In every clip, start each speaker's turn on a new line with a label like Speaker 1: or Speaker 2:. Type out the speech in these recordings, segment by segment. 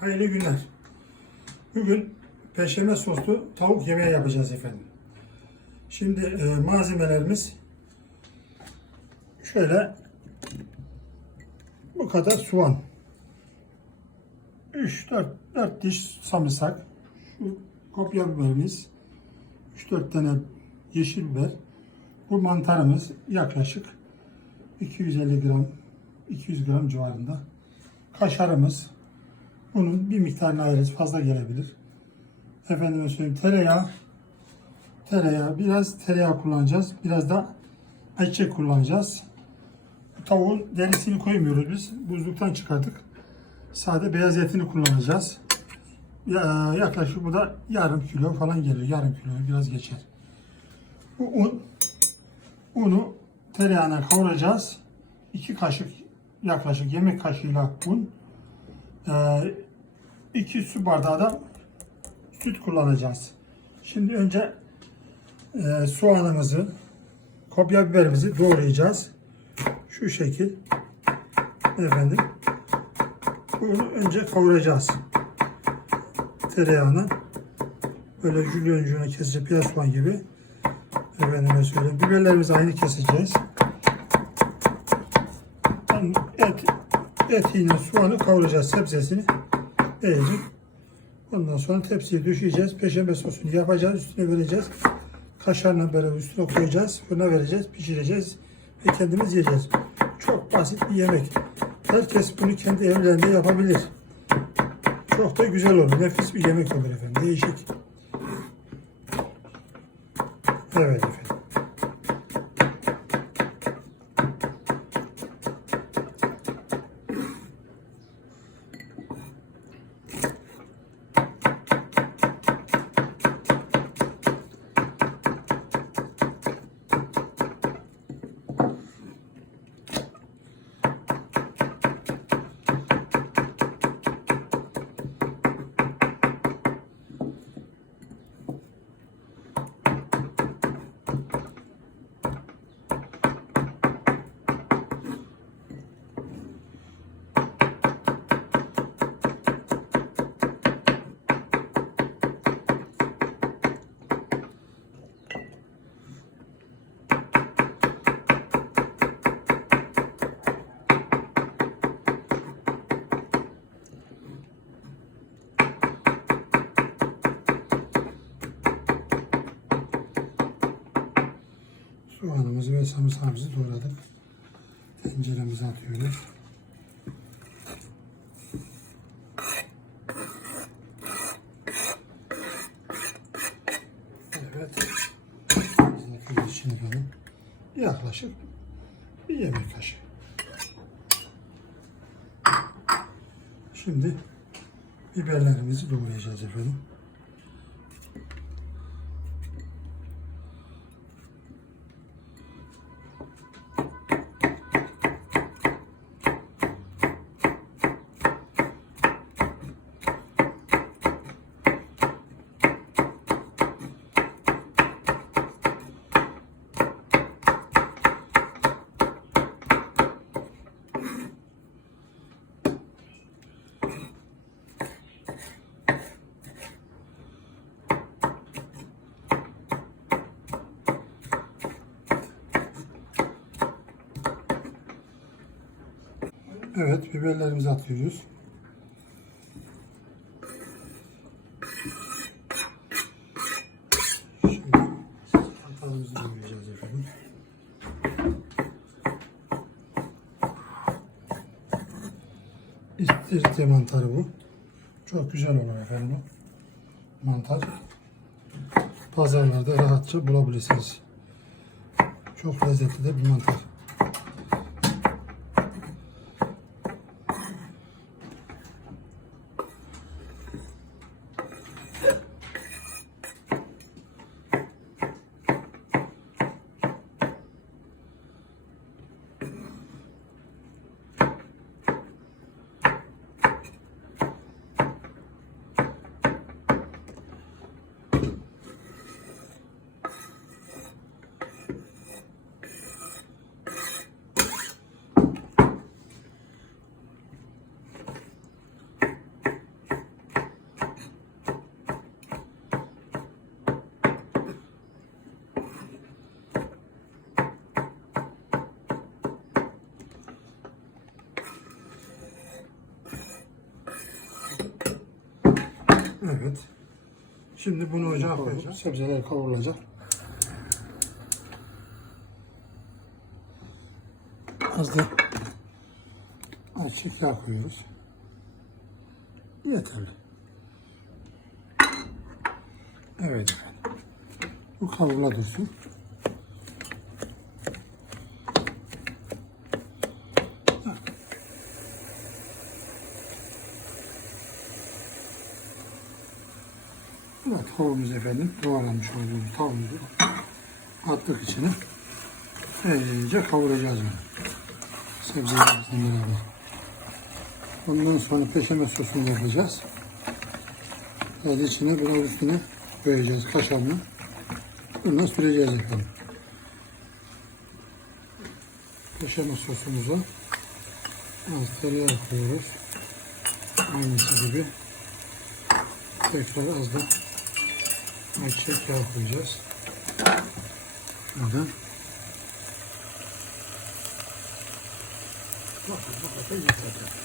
Speaker 1: Hayırlı günler. Bugün peşeme soslu tavuk yemeği yapacağız efendim. Şimdi e, malzemelerimiz şöyle bu kadar soğan. 3 4 4 diş sarımsak. Şu kopya biberimiz. 3 4 tane yeşil biber. Bu mantarımız yaklaşık 250 gram 200 gram civarında. Kaşarımız bunun bir miktarını ayırırız. Fazla gelebilir. Efendime söyleyeyim tereyağı tereyağı biraz tereyağı kullanacağız. Biraz da ayçiçek kullanacağız. Bu tavuğun derisini koymuyoruz biz. Buzluktan çıkardık. Sade beyaz etini kullanacağız. Ya, yaklaşık bu da yarım kilo falan geliyor. Yarım kilo biraz geçer. Bu un. Unu tereyağına kavuracağız. 2 kaşık yaklaşık yemek kaşığıyla un. 2 su bardağı da süt kullanacağız. Şimdi önce e, soğanımızı, kopya biberimizi doğrayacağız. Şu şekil. Efendim. Bunu önce kavuracağız. Tereyağına. Böyle jülyon jülyon keseceğiz. Piyaz soğan gibi. Efendime söyleyeyim. Biberlerimizi aynı keseceğiz. Etiyle soğanı kavuracağız. Sebzesini. Iyice. Ondan sonra tepsiye düşeceğiz. Peşembe sosunu yapacağız. Üstüne vereceğiz. Kaşarla beraber üstüne koyacağız. Fırına vereceğiz. Pişireceğiz. Ve kendimiz yiyeceğiz. Çok basit bir yemek. Herkes bunu kendi evlerinde yapabilir. Çok da güzel olur. Nefis bir yemek olur efendim. Değişik. Evet efendim. Soğanımızı ve sarımsağımızı doğradık. Tenceremize atıyoruz. Evet. Bizdeki içine göre yaklaşık bir yemek kaşığı. Şimdi biberlerimizi doğrayacağız efendim. Evet, biberlerimizi atıyoruz. Şimdi mantarımızı doğrayacağız efendim. İstiridye mantarı bu. Çok güzel olur efendim bu mantar. Pazarlarda rahatça bulabilirsiniz. Çok lezzetli de bir mantar. Evet. Şimdi bunu ocağa koyacağız. Sebzeler kavrulacak. Az da açık yağ koyuyoruz. Yeterli. Evet. Bu kavrula dursun. Evet tavuğumuz efendim doğranmış olduğumuz tavuğumuzu attık içine. İyice kavuracağız bunu. Sebzelerimizle beraber. Ondan sonra peşeme sosunu yapacağız. Yani içine biraz üstüne koyacağız kaşarını. Bundan süreceğiz efendim. Peşeme sosumuza az tereyağı koyuyoruz. Aynısı gibi. Tekrar az da ayçiçek yağı koyacağız. Buradan. Bakın bu kadar yeter.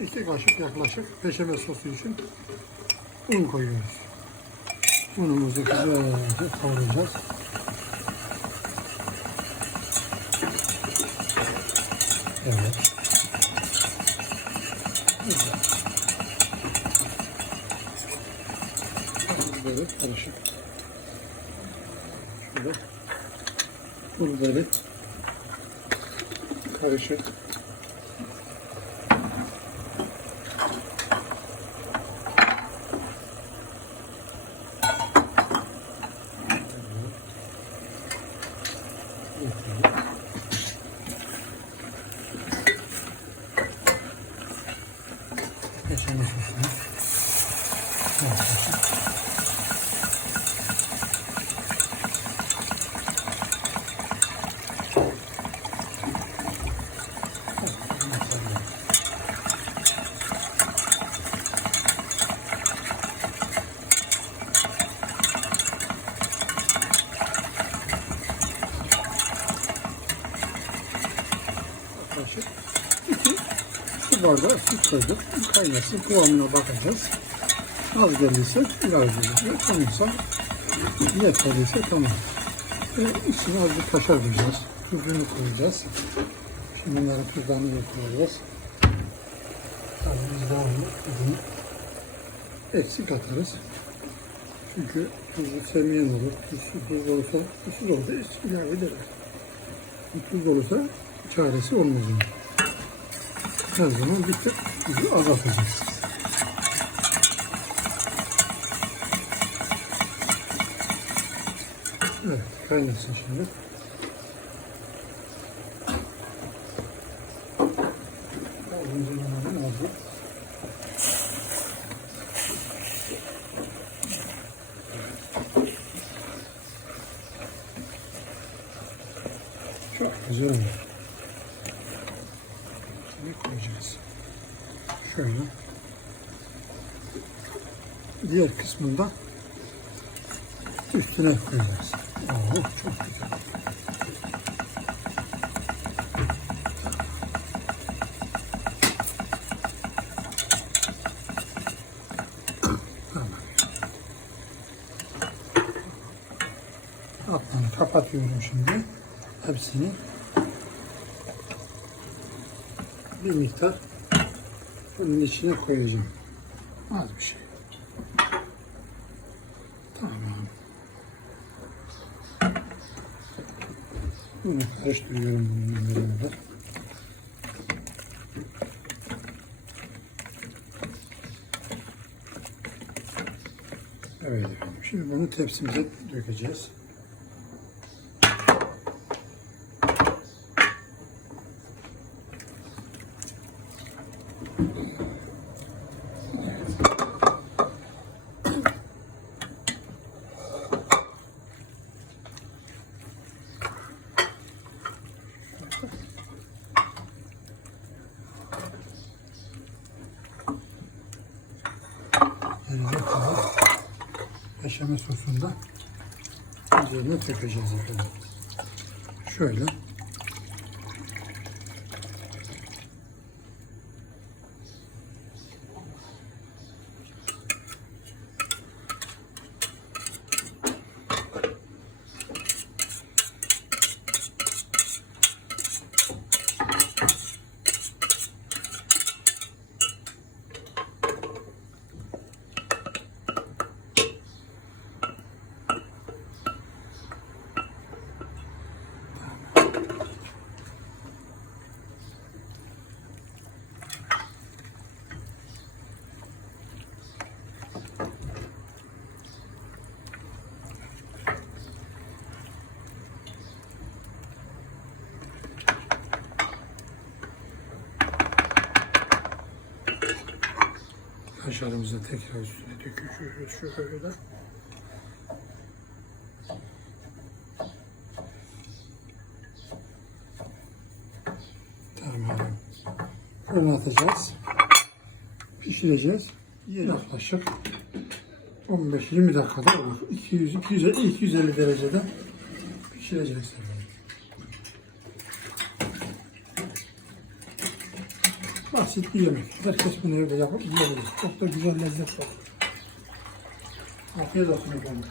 Speaker 1: İki kaşık yaklaşık peşeme sosu için un koyuyoruz. Unumuzu güzelce kavuracağız. Evet. Böyle karışık. Şöyle. Bunu böyle karışık. Peşine sosunu. Yaklaşık. Yaklaşık iki bardağı süt koyduk. Kaynasın kıvamına bakacağız. Az geldiyse ilave edeceğiz. Tamamsa yeterliyse tamam. Ve içine az bir kaşar koyacağız. Tuzunu koyacağız. Şimdi bunları tuzlarını koyacağız. Tabii biz devamlı tuzunu eksik atarız. Çünkü tuzlu sevmeyen olur. Tuzsuz tuz olursa, tuzsuz olursa ilave ederler. Tuz olursa çaresi olmaz onun. Her zaman bir tık azaltacağız. Evet, kaynasın şimdi. Kavurunca limonun azı. Çok güzel olur. Şimdi koyacağız. Şöyle. Diğer kısmında üstüne koyacağız. Oo, çok güzel. Altını kapatıyorum şimdi. Hepsini. Bir miktar bunun içine koyacağım. Az bir şey. Tamam. Bunu karıştırıyorum bununla. Evet efendim. Şimdi bunu tepsimize dökeceğiz. Beşamel sosunda üzerine dökeceğiz efendim. Şöyle. Kaşarımızı tekrar üstüne döküyoruz şöyle. Tamam. Fırına atacağız. Pişireceğiz. Yaklaşık 15-20 dakikada olur. 200 250 250 derecede pişireceğiz. Basit bir yemek. Herkes bunu evde yapıp yiyebilir. Çok da güzel lezzet var. Afiyet olsun efendim.